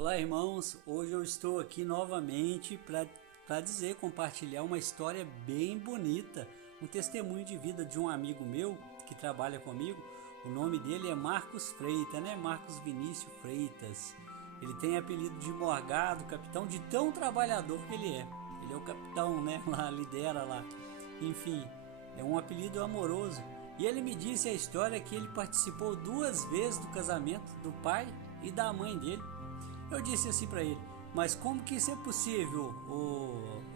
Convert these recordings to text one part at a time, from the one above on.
Olá, irmãos. Hoje eu estou aqui novamente para compartilhar uma história bem bonita, um testemunho de vida de um amigo meu que trabalha comigo. O nome dele é Marcos Freitas, né? Marcos Vinícius Freitas. Ele tem apelido de Morgado, capitão, de tão trabalhador que ele é. Ele é o capitão, né? Lá, lidera lá. Enfim, é um apelido amoroso. E ele me disse a história que ele participou 2 vezes do casamento do pai e da mãe dele. Eu disse assim para ele: mas como que isso é possível,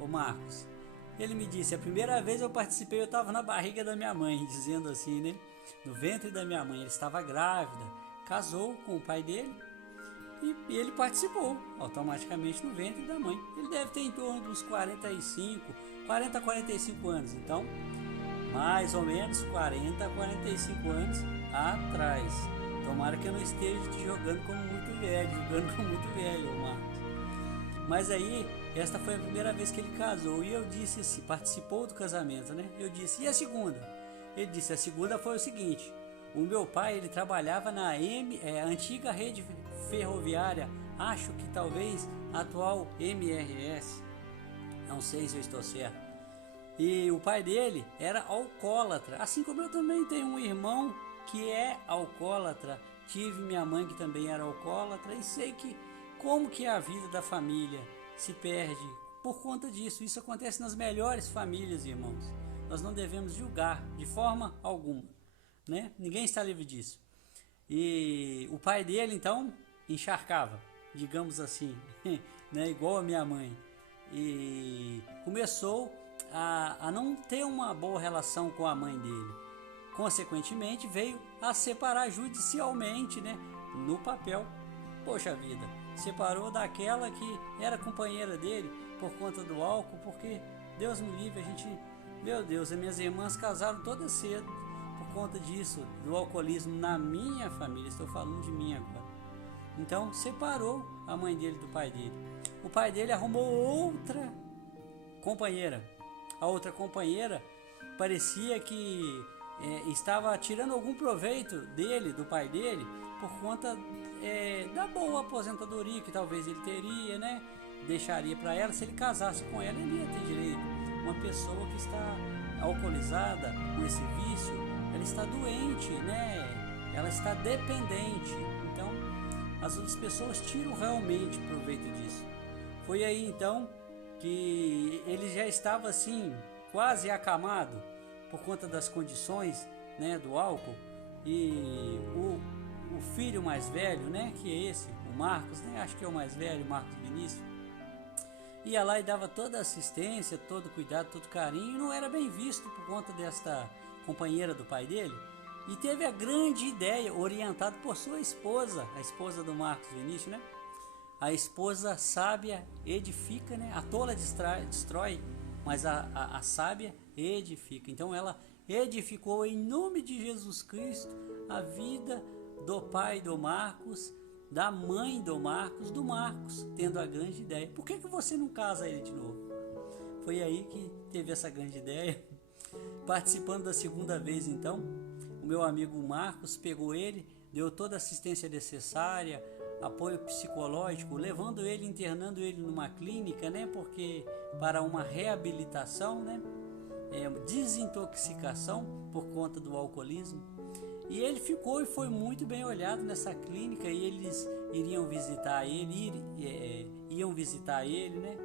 o Marcos? Ele me disse: a primeira vez eu participei, eu estava na barriga da minha mãe, dizendo assim, né? No ventre da minha mãe, ele estava grávida, casou com o pai dele e ele participou automaticamente no ventre da mãe. Ele deve ter em torno dos 40 a 45 anos, então mais ou menos 40 a 45 anos atrás. Tomara que eu não esteja te jogando como muito velho, Marcos. Mas aí, esta foi a primeira vez que ele casou. E eu disse assim, participou do casamento, né? Eu disse: e a segunda? Ele disse: a segunda foi o seguinte: o meu pai, ele trabalhava na antiga rede ferroviária, acho que talvez atual MRS, não sei se eu estou certo. E o pai dele era alcoólatra, assim como eu também tenho um irmão que é alcoólatra. Tive minha mãe que também era alcoólatra e sei que como que a vida da família se perde por conta disso. Isso acontece nas melhores famílias, irmãos. Nós não devemos julgar de forma alguma, né? Ninguém está livre disso. E o pai dele então encharcava, digamos assim, né? Igual a minha mãe. E começou a não ter uma boa relação com a mãe dele. Consequentemente, veio a separar judicialmente, né? No papel. Poxa vida, separou daquela que era companheira dele por conta do álcool, porque Deus me livre, meu Deus, as minhas irmãs casaram todas cedo por conta disso, do alcoolismo na minha família. Estou falando de mim agora. Então, separou a mãe dele do pai dele. O pai dele arrumou outra companheira. A outra companheira parecia que estava tirando algum proveito dele, do pai dele, por conta da boa aposentadoria que talvez ele teria, né? Deixaria para ela. Se ele casasse com ela, ele ia ter direito. Uma pessoa que está alcoolizada com esse vício, ela está doente, né? Ela está dependente. Então, as outras pessoas tiram realmente proveito disso. Foi aí então que ele já estava assim, quase acamado por conta das condições, né, do álcool. E o filho mais velho, né, que é esse, o Marcos, né, acho que é o mais velho, Marcos Vinícius, ia lá e dava toda a assistência, todo cuidado, todo carinho, e não era bem visto por conta desta companheira do pai dele. E teve a grande ideia, orientado por sua esposa, a esposa do Marcos Vinícius, né? A esposa sábia edifica, né? A tola destrói, mas a sábia edifica. Então ela edificou em nome de Jesus Cristo a vida do pai do Marcos, da mãe do Marcos, tendo a grande ideia: por que você não casa ele de novo? Foi aí que teve essa grande ideia. Participando da segunda vez, então, o meu amigo Marcos pegou ele, deu toda a assistência necessária, apoio psicológico, levando ele, internando ele numa clínica, né? Porque para uma reabilitação, né? Desintoxicação por conta do alcoolismo. E ele ficou e foi muito bem olhado nessa clínica, e eles iam visitar ele, né?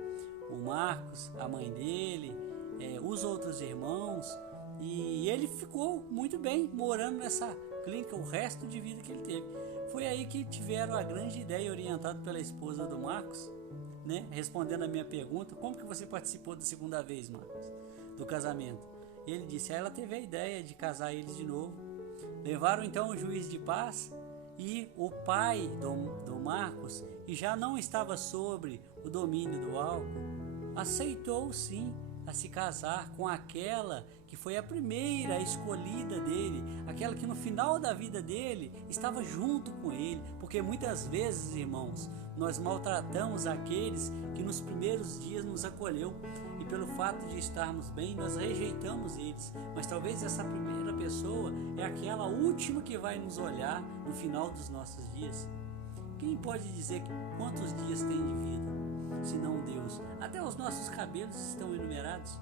O Marcos, a mãe dele, os outros irmãos, e ele ficou muito bem morando nessa clínica o resto de vida que ele teve. Foi aí que tiveram a grande ideia, orientado pela esposa do Marcos, né? Respondendo a minha pergunta: como que você participou da segunda vez, Marcos, do casamento? Ele disse: ela teve a ideia de casar eles de novo. Levaram então o juiz de paz, e o pai do Marcos, que já não estava sobre o domínio do álcool, aceitou sim a se casar com aquela que foi a primeira escolhida dele, aquela que no final da vida dele estava junto com ele. Porque muitas vezes, irmãos, nós maltratamos aqueles que nos primeiros dias nos acolheu, e pelo fato de estarmos bem, nós rejeitamos eles. Mas talvez essa primeira pessoa é aquela última que vai nos olhar no final dos nossos dias. Quem pode dizer quantos dias tem de vida, senão Deus? Até os nossos cabelos estão enumerados.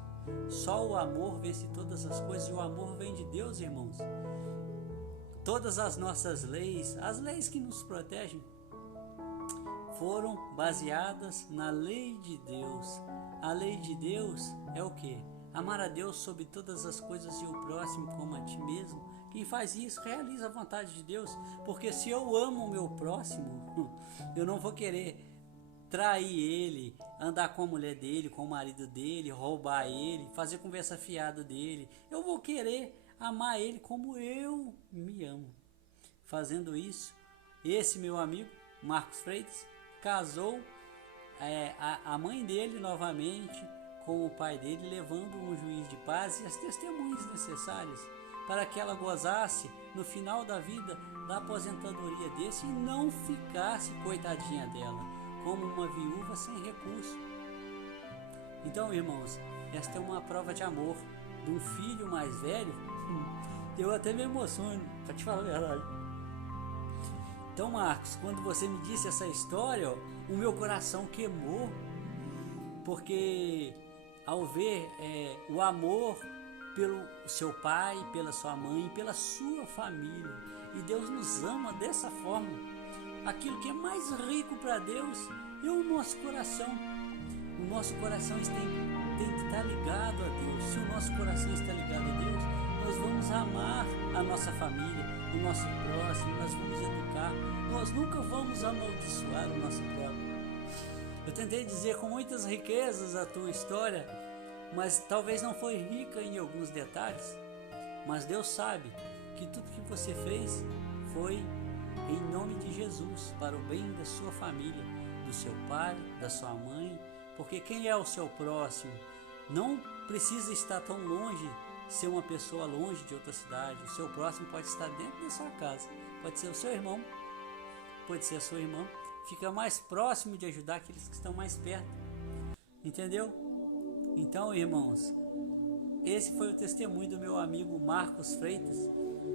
Só o amor vence todas as coisas, e o amor vem de Deus, irmãos. Todas as nossas leis, as leis que nos protegem, foram baseadas na lei de Deus. A lei de Deus é o quê? Amar a Deus sobre todas as coisas e o próximo como a ti mesmo. Quem faz isso realiza a vontade de Deus, porque se eu amo o meu próximo, eu não vou querer trair ele, andar com a mulher dele, com o marido dele, roubar ele, fazer conversa fiada dele. Eu vou querer amar ele como eu me amo. Fazendo isso, esse meu amigo, Marcos Freitas, casou a mãe dele novamente com o pai dele, levando um juiz de paz e as testemunhas necessárias para que ela gozasse no final da vida da aposentadoria desse e não ficasse, coitadinha dela, como uma viúva sem recurso. Então, irmãos, esta é uma prova de amor de um filho mais velho. Eu até me emociono, para te falar a verdade. Então, Marcos, quando você me disse essa história, o meu coração queimou, porque ao ver o amor pelo seu pai, pela sua mãe, pela sua família, e Deus nos ama dessa forma. Aquilo que é mais rico para Deus é o nosso coração. O nosso coração tem que estar ligado a Deus. Se o nosso coração está ligado a Deus, nós vamos amar a nossa família, o nosso próximo, nós vamos educar, nós nunca vamos amaldiçoar o nosso próprio. Eu tentei dizer com muitas riquezas a tua história, mas talvez não foi rica em alguns detalhes. Mas Deus sabe que tudo que você fez foi em nome de Jesus, para o bem da sua família, do seu pai, da sua mãe, porque quem é o seu próximo não precisa estar tão longe, ser uma pessoa longe de outra cidade. O seu próximo pode estar dentro da sua casa, pode ser o seu irmão, pode ser a sua irmã. Fica mais próximo de ajudar aqueles que estão mais perto, entendeu? Então, irmãos, esse foi o testemunho do meu amigo Marcos Freitas,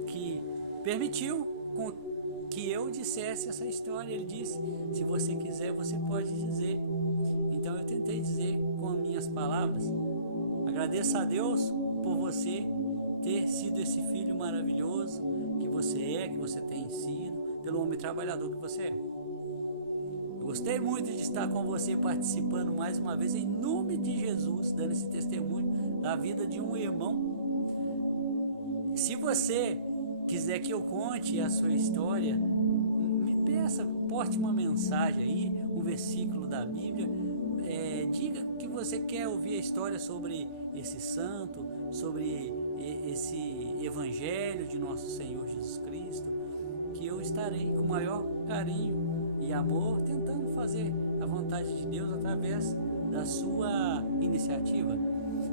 que permitiu que eu dissesse essa história. Ele disse: se você quiser, você pode dizer. Então eu tentei dizer com minhas palavras. Agradeço a Deus por você ter sido esse filho maravilhoso que você tem sido, pelo homem trabalhador que você é. Eu gostei muito de estar com você participando mais uma vez, em nome de Jesus, dando esse testemunho da vida de um irmão. Se você quiser que eu conte a sua história, me peça, porte uma mensagem aí, um versículo da Bíblia, diga que você quer ouvir a história sobre esse santo, sobre esse evangelho de nosso Senhor Jesus Cristo, que eu estarei com o maior carinho e amor tentando fazer a vontade de Deus através da sua iniciativa.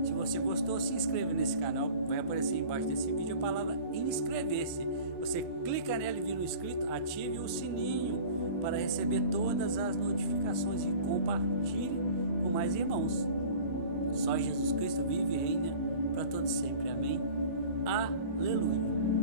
Se você gostou, se inscreva nesse canal, vai aparecer embaixo desse vídeo a palavra inscrever-se. Você clica nela e vira um inscrito, ative o sininho para receber todas as notificações e compartilhe com mais irmãos. Só Jesus Cristo vive e reina para todos sempre. Amém. Aleluia.